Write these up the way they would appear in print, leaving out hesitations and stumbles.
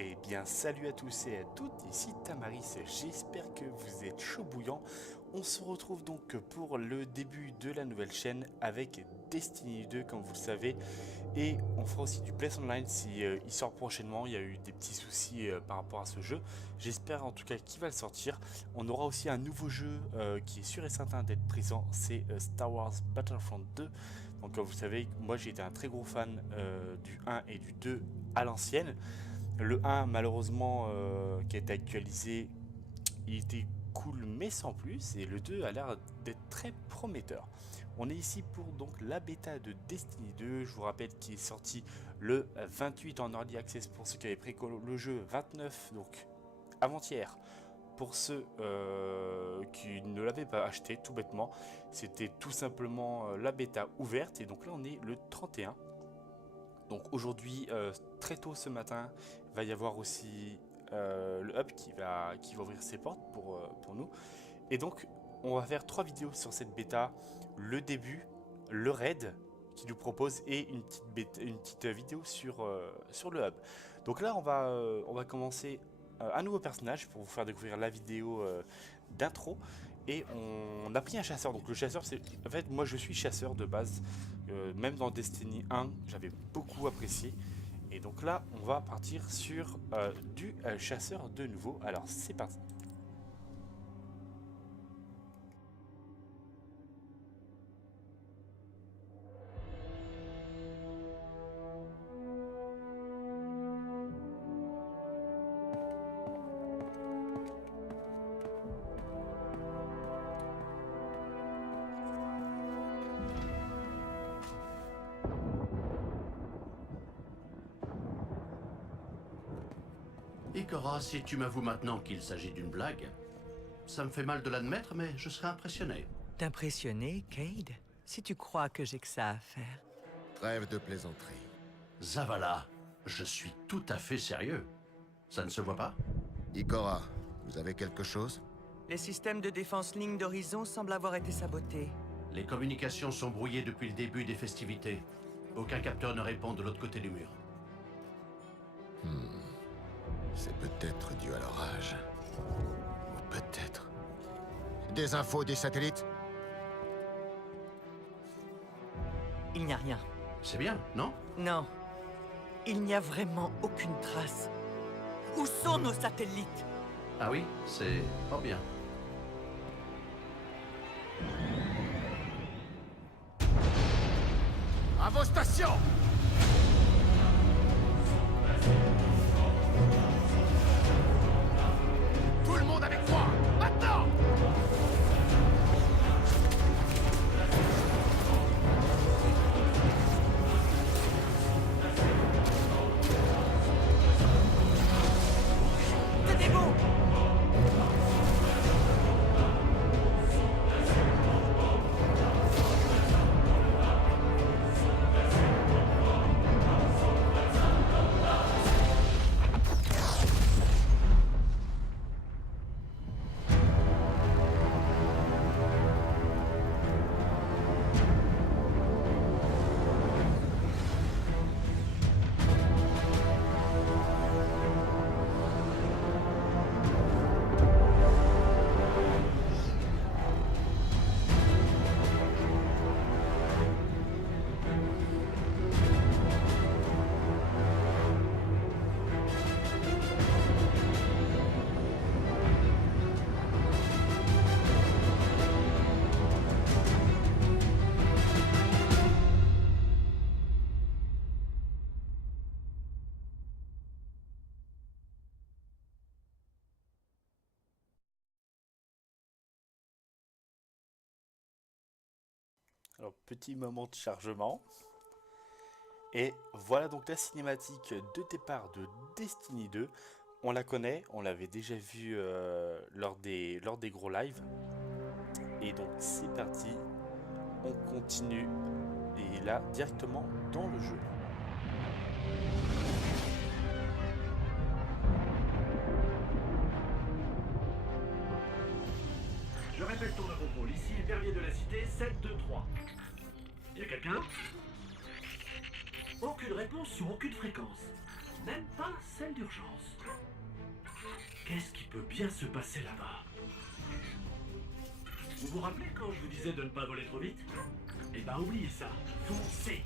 Eh bien, salut à tous et à toutes, ici Tamaris, j'espère que vous êtes chaud bouillant. On se retrouve donc pour le début de la nouvelle chaîne avec Destiny 2, comme vous le savez. Et on fera aussi du Place Online si il sort prochainement. Il y a eu des petits soucis par rapport à ce jeu. J'espère en tout cas qu'il va le sortir. On aura aussi un nouveau jeu qui est sûr et certain d'être présent, c'est Star Wars Battlefront 2. Donc comme vous savez, moi j'ai été un très gros fan du 1 et du 2 à l'ancienne. Le 1 malheureusement qui a été actualisé, il était cool mais sans plus, et le 2 a l'air d'être très prometteur. On est ici pour donc la bêta de Destiny 2, je vous rappelle qu'il est sorti le 28 en Early Access pour ceux qui avaient pris le jeu, 29 donc avant-hier pour ceux qui ne l'avaient pas acheté tout bêtement. C'était tout simplement la bêta ouverte, et donc là on est le 31. Donc aujourd'hui, très tôt ce matin, va y avoir aussi le hub qui va ouvrir ses portes pour nous. Et donc, on va faire 3 vidéos sur cette bêta. Le début, le raid qui nous propose, et une petite vidéo sur le hub. Donc là, on va commencer un nouveau personnage pour vous faire découvrir la vidéo d'intro. Et on a pris un chasseur. Donc le chasseur, c'est... En fait, moi je suis chasseur de base. Même dans Destiny 1, j'avais beaucoup apprécié. Et donc là, on va partir sur du chasseur de nouveau. Alors c'est parti. Ikora, si tu m'avoues maintenant qu'il s'agit d'une blague, ça me fait mal de l'admettre, mais je serais impressionné. T'impressionner, Cayde? Si tu crois que j'ai que ça à faire. Trêve de plaisanterie. Zavala, je suis tout à fait sérieux. Ça ne se voit pas? Ikora, vous avez quelque chose? Les systèmes de défense ligne d'horizon semblent avoir été sabotés. Les communications sont brouillées depuis le début des festivités. Aucun capteur ne répond de l'autre côté du mur. C'est peut-être dû à l'orage. Ou peut-être... Des infos des satellites? Il n'y a rien. C'est bien, non? Non. Il n'y a vraiment aucune trace. Où sont nos satellites? Ah oui, c'est pas bien. À vos stations! Tout le monde avec moi! Maintenant! Tenez-vous! Alors, petit moment de chargement. Et voilà donc la cinématique de départ de Destiny 2. On la connaît, on l'avait déjà vu lors des gros lives. Et donc c'est parti, on continue, et là directement dans le jeu. Je répète ton rôle. Ici, Perrier de la Cité, 723. Y'a quelqu'un? Aucune réponse sur aucune fréquence. Même pas celle d'urgence. Qu'est-ce qui peut bien se passer là-bas? Vous vous rappelez quand je vous disais de ne pas voler trop vite? Eh ben oubliez ça, foncez!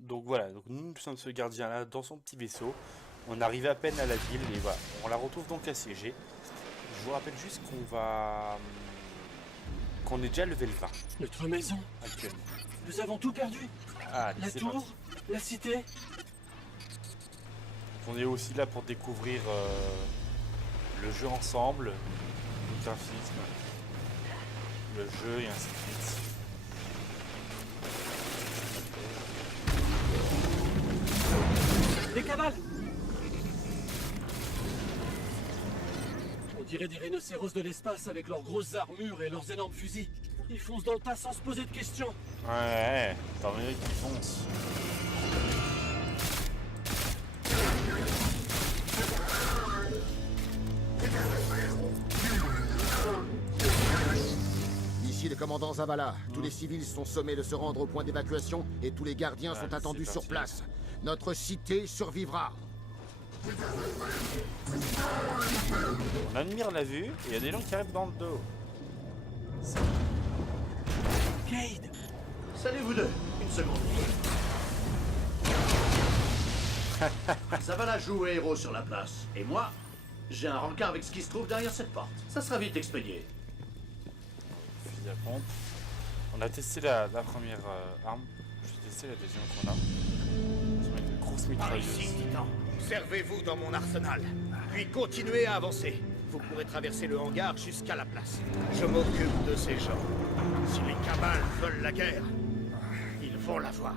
Donc voilà, donc nous sommes ce gardien là dans son petit vaisseau. On arrive à peine à la ville et voilà, on la retrouve donc assiégée. Je vous rappelle juste qu'on est déjà level 20 Notre maison, actuellement. nous avons tout perdu. Ah, allez, La c'est tour, parti. la cité. On est aussi là pour découvrir le jeu ensemble, le graphisme, le jeu et ainsi de suite. Des cavales. On dirait des rhinocéros de l'espace avec leurs grosses armures et leurs énormes fusils. Ils foncent dans le tas sans se poser de questions. Ouais, t'en veux qui fonce. Ici le commandant Zavala. Tous les civils sont sommés de se rendre au point d'évacuation et tous les gardiens sont attendus c'est sur parti. place. Notre cité survivra. On admire la vue et il y a des gens qui arrivent dans le dos. Cade, Salut vous deux, une seconde. Zavala joue héros sur la place. Et moi, j'ai un rencard avec ce qui se trouve derrière cette porte. Ça sera vite expédié. Fusil à pompe. On a testé la première arme. Je vais tester la deuxième qu'on a. C'est une grosse mitrailleuse. Titan. Servez-vous dans mon arsenal, puis continuez à avancer. Vous pourrez traverser le hangar jusqu'à la place. Je m'occupe de ces gens. Si les cabales veulent la guerre, ils vont l'avoir.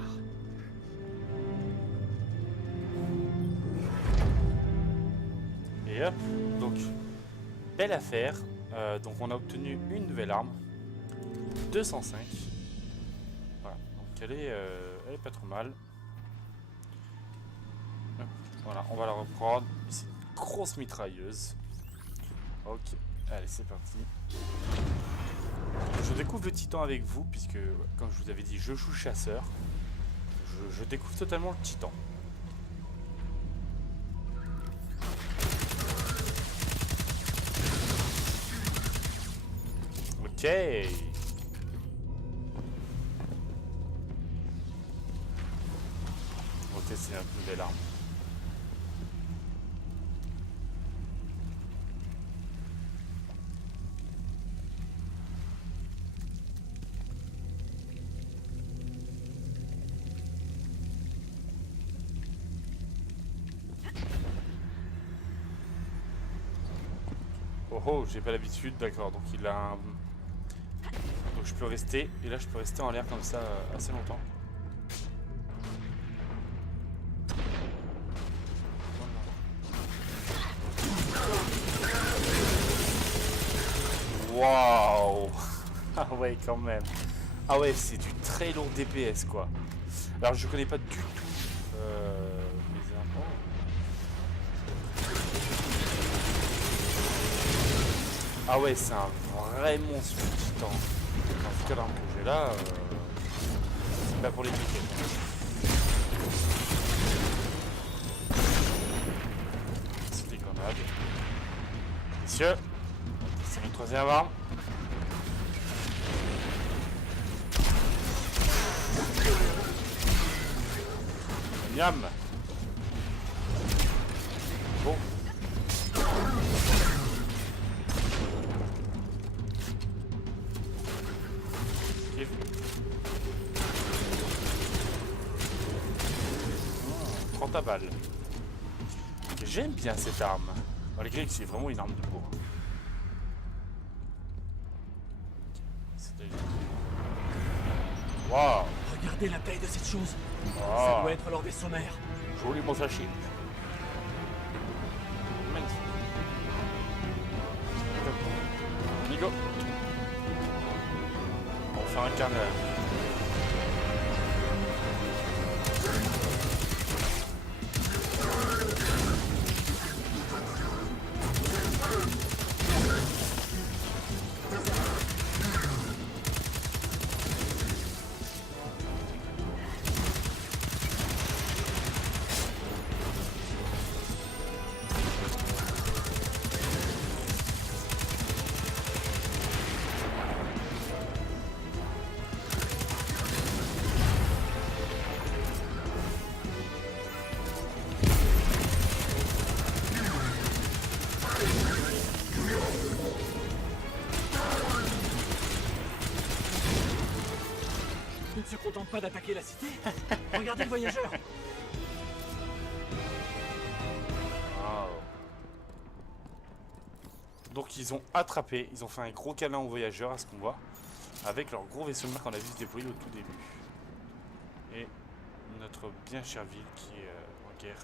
Et hop, donc belle affaire. Donc on a obtenu une nouvelle arme, 205. Voilà, donc elle est pas trop mal. Hop, voilà, on va la reprendre. C'est une grosse mitrailleuse. Ok, allez c'est parti. Je découvre le Titan avec vous puisque, comme je vous avais dit, je joue chasseur. Je découvre totalement le Titan. Ok. On va tester notre nouvelle arme. Oh oh, j'ai pas l'habitude, d'accord, donc il a un... Donc je peux rester, et là je peux rester en l'air comme ça assez longtemps. Waouh. Ah ouais quand même. Ah ouais, c'est du très lourd DPS quoi. Alors je connais pas du tout les infos. Ah ouais, c'est un vrai monstre titan. En tout cas, l'arme que j'ai là, c'est pas pour les piquer. C'est des grenades. Messieurs, c'est une troisième arme. Miam. Bon. Ok. 30 à balles. J'aime bien cette arme. Malgré que c'est vraiment une arme de bourre. Waouh. regardez la taille de cette chose. Ça Wow. doit être leur vaisseau mère. Joli Musashi. Magnifique. Nigo. On va faire un carnage. Il ne se contente pas d'attaquer la cité. Regardez le voyageur. Wow. Donc ils ont attrapé, ils ont fait un gros câlin aux voyageurs à ce qu'on voit, avec leur gros vaisseau mère qu'on a vu se déployer au tout début. Et notre bien chère ville qui est en guerre.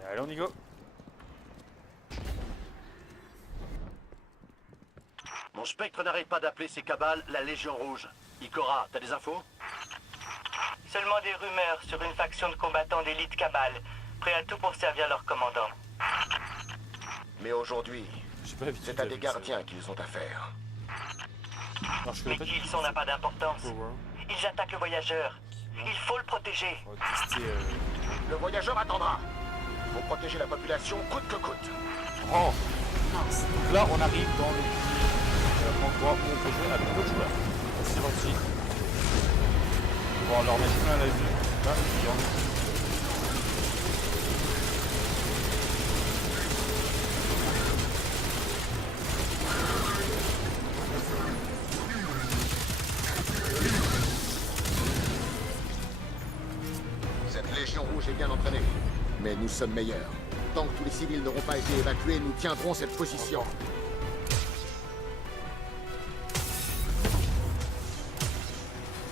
Et allez on y go. Mon spectre n'arrête pas d'appeler ces cabales la Légion Rouge. Ikora, t'as des infos? Seulement des rumeurs sur une faction de combattants d'élite Cabale, prêts à tout pour servir leur commandant. Mais aujourd'hui, J'ai pas l'habitude c'est à des d'habiter ça. gardiens qu'ils ont affaire. Alors, je connais Mais pas qui du ils tout sont n'a pas d'importance. Power. Ils attaquent le voyageur. Il faut le protéger. On va tester. Le voyageur attendra. Faut protéger la population coûte que coûte. Oh mince. Donc là on arrive dans le endroit où on peut jouer à d'autres joueurs. C'est parti. On va leur mettre plein la vue. Là, il y en a. Cette Légion Rouge est bien entraînée. Mais nous sommes meilleurs. Tant que tous les civils n'auront pas été évacués, nous tiendrons cette position.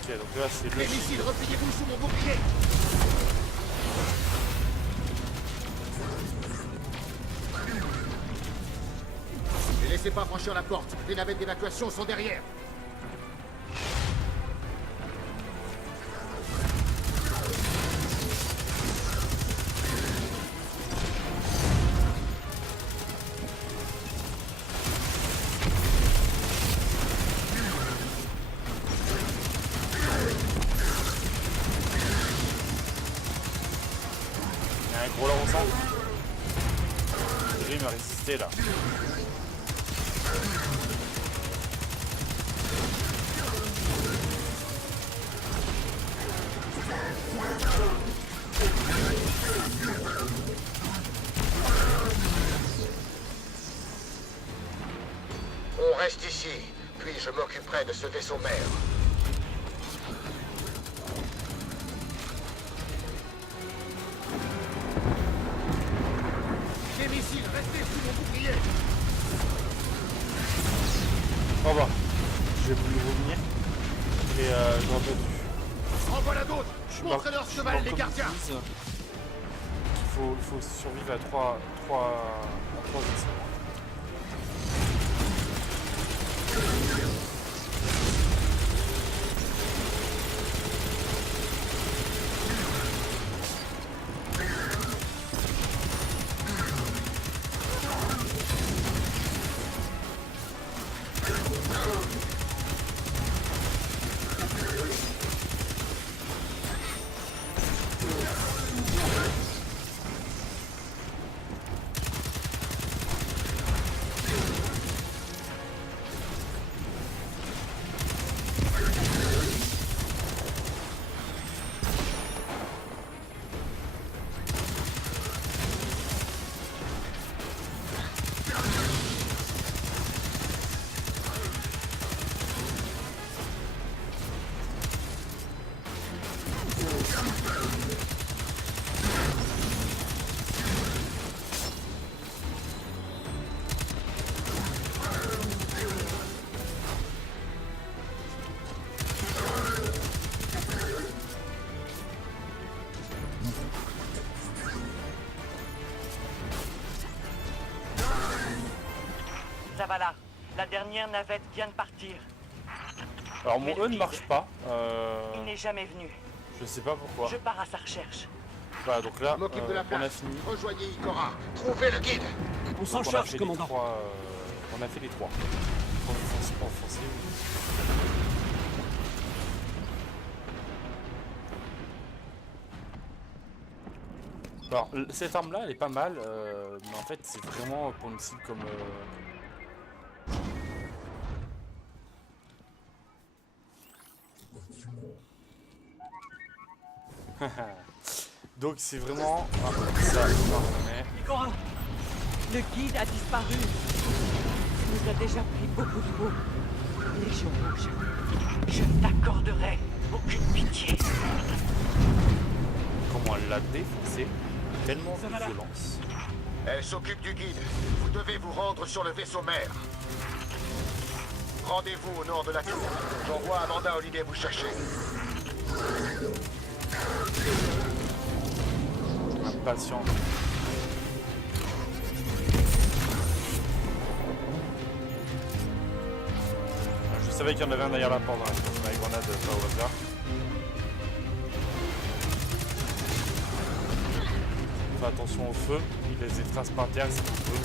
Ok, donc là c'est Les le missiles, repliez-vous sous mon bouclier. Ne laissez pas franchir la porte. Les navettes d'évacuation sont derrière. Il y a un gros là au centre. Il m'a résisté là. On reste ici, puis je m'occuperai de ce vaisseau mère. Les missiles, restez sous mon bouclier. Au revoir. J'ai voulu revenir. Et j'aurais pas dû. En voilà d'autres. Je suis Montrez-leur je ce suis cheval, pas les comme gardiens. ils disent. Il faut survivre à trois essais. Zavala. La dernière navette vient de partir. Alors mon Mais le E ne guide, marche pas. Il n'est jamais venu. Je sais pas pourquoi. Je pars à sa recherche. Voilà, donc là, Je m'occupe de la on a place. fini. Rejoignez Ikora. Trouvez le guide. On s'en Donc, charge, fait les commandant. trois, on a fait les trois. Offensive. Alors, cette arme là elle est pas mal, mais en fait c'est vraiment pour une cible comme... Donc c'est vraiment... Ah, ça, mais... Ikora, Le guide a disparu. Il nous a déjà pris beaucoup de mots. Légion rouge. Je ne t'accorderai aucune pitié. Comment elle l'a défoncé, tellement Ça de va là. violence. Elle s'occupe du guide. Vous devez vous rendre sur le vaisseau mère. Rendez-vous au nord de la tour. J'envoie Amanda Holiday vous chercher. Impatient. Je savais qu'il y en avait un derrière la porte dans la grenade pas au hasard. Fais attention au feu, il laisse des traces par terre, c'est du feu.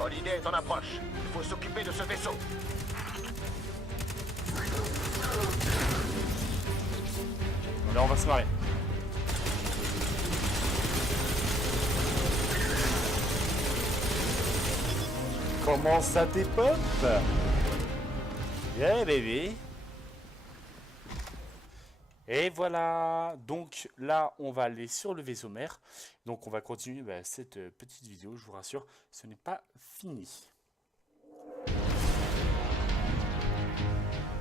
Holiday est en approche. Il faut s'occuper de ce vaisseau. Là on va se marrer. Comment ça tes potes? Yeah baby. Et voilà, donc là on va aller sur le vaisseau mère. Donc on va continuer cette petite vidéo, je vous rassure, ce n'est pas fini.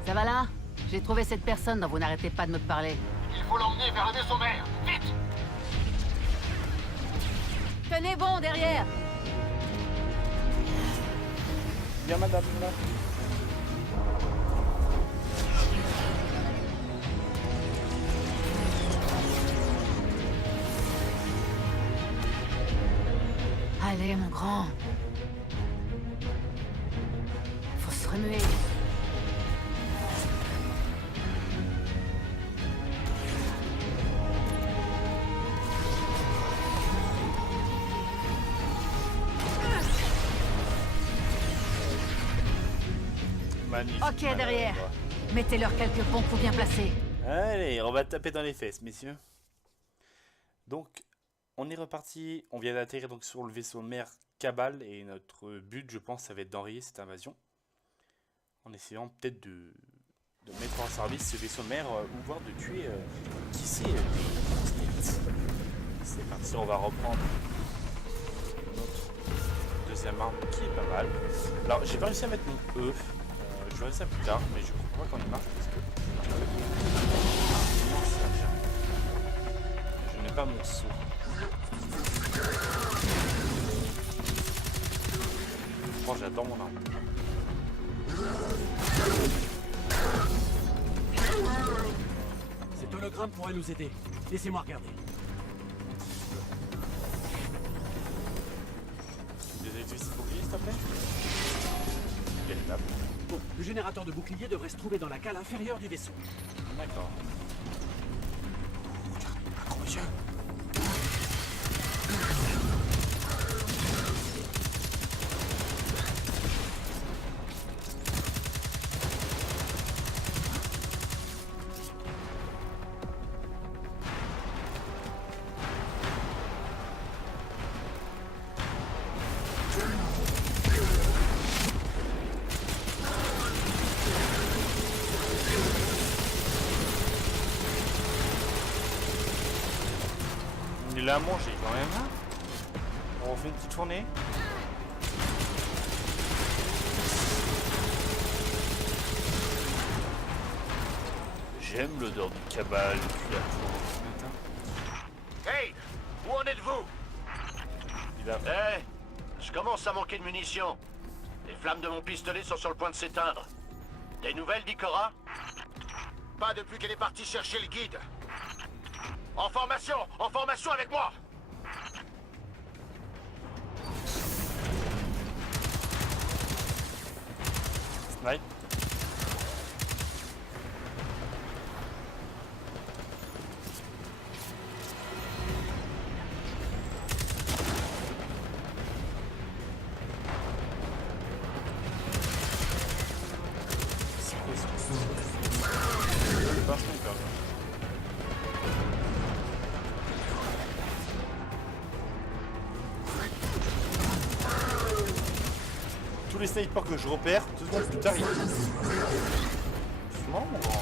Ça va là? J'ai trouvé cette personne dont vous n'arrêtez pas de me parler. Il faut l'emmener vers le vaisseau mère. Vite! Tenez bon derrière! Bien madame là. Allez mon grand. Faut se remuer. Magnifique. Ok, madame. derrière. Mettez-leur quelques bons coups bien placés. Allez, on va taper dans les fesses, messieurs. Donc, on est reparti. On vient d'atterrir donc sur le vaisseau mère Cabal et notre but, je pense, ça va être d'enrayer cette invasion, en essayant peut-être de mettre en service ce vaisseau mère ou voire de tuer qui sait des grosses têtes. C'est parti, on va reprendre notre deuxième arme qui est pas mal. Alors, j'ai pas réussi à mettre mon E. Je verrai ça plus tard, mais je comprends pas quand il marche parce que je n'ai pas mon saut. Oh, j'adore mon arme. cet hologramme pourrait nous aider. Laissez-moi regarder. Désactive ce bouclier, s'il te plaît. Quelle étape? Bon, le générateur de bouclier devrait se trouver dans la cale inférieure du vaisseau. D'accord. Gros monsieur. Il a mangé quand même. Hein. On refait une petite tournée. J'aime l'odeur du cabal depuis la tour ce matin. Hey! Où en êtes-vous? Il a... Je commence à manquer de munitions. Les flammes de mon pistolet sont sur le point de s'éteindre. Des nouvelles d'Ikora? Pas depuis qu'elle est partie chercher le guide. En formation avec moi. Snipe. C'est quoi ce truc? Le bar sniper, là. Tous les snipers que je repère, 2 secondes plus tard, ils... Doucement, mon grand.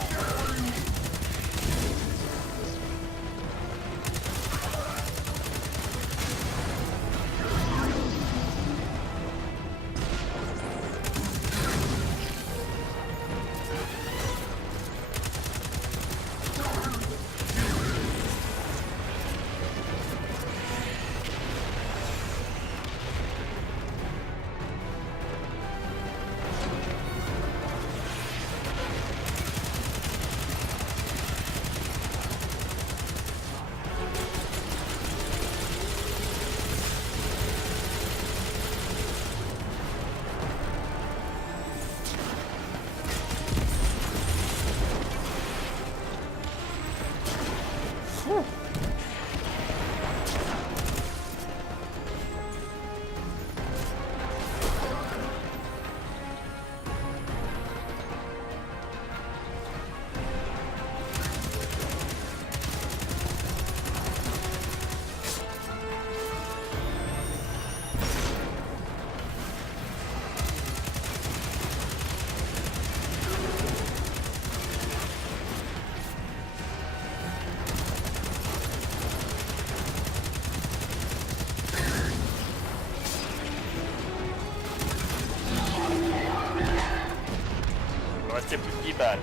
Il me restait plus de 10 balles.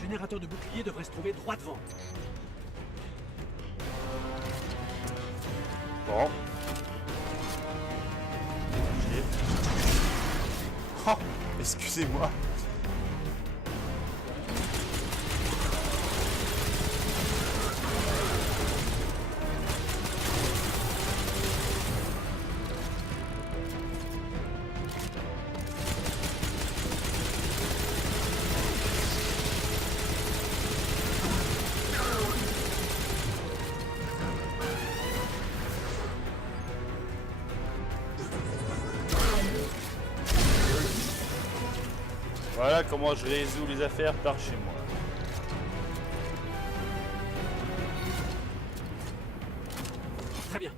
Le générateur de bouclier devrait se trouver droit devant. Bon. Chier. Oh, excusez-moi. Voilà comment je résous les affaires par chez moi. Très bien.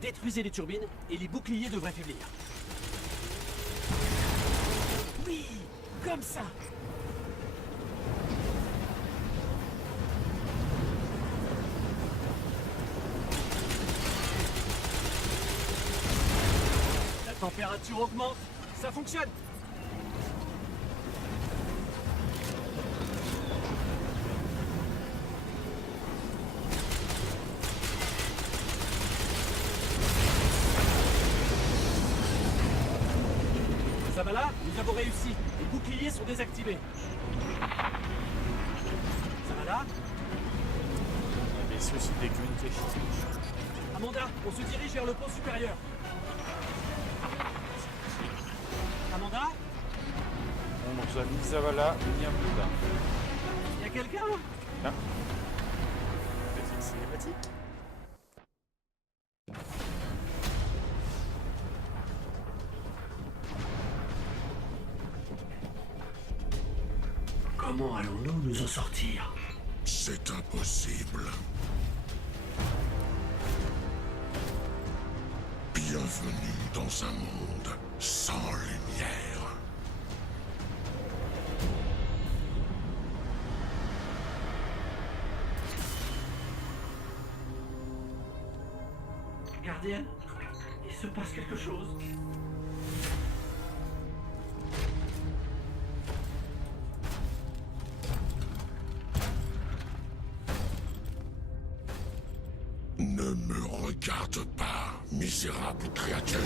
Détruisez les turbines et les boucliers devraient faiblir. Oui, comme ça. La température augmente. Ça fonctionne. Ça va là? Nous avons réussi. Les boucliers sont désactivés. Ça va là? Mais c'est aussi des guns cachés. À Amanda, on se dirige vers le pont supérieur. Amanda? On nous a mis Zavala, ni un Bouddha. Y a quelqu'un? Là. Petite cinématique. Comment allons-nous nous en sortir? C'est impossible. Bienvenue dans un monde sans lumière. Gardienne, il se passe quelque chose. Ne me regarde pas, misérable créature.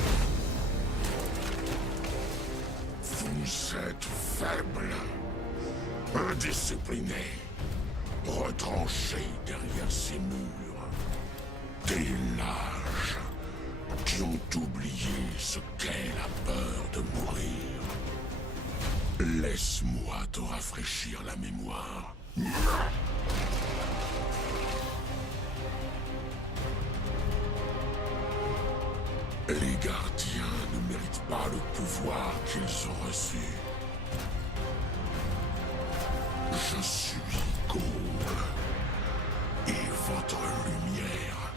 Vous êtes faible, indiscipliné, retranché derrière ces murs. Des lâches qui ont oublié ce qu'est la peur de mourir. Laisse-moi te rafraîchir la mémoire. Les gardiens ne méritent pas le pouvoir qu'ils ont reçu. Je suis Ghoul, et votre lumière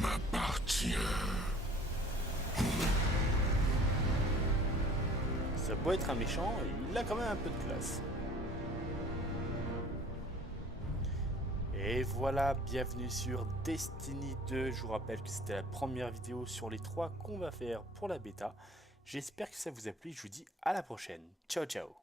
m'appartient. Ça peut être un méchant, il a quand même un peu de classe. Et voilà, bienvenue sur Destiny 2. Je vous rappelle que c'était la première vidéo sur les 3 qu'on va faire pour la bêta. J'espère que ça vous a plu. Je vous dis à la prochaine. Ciao, ciao.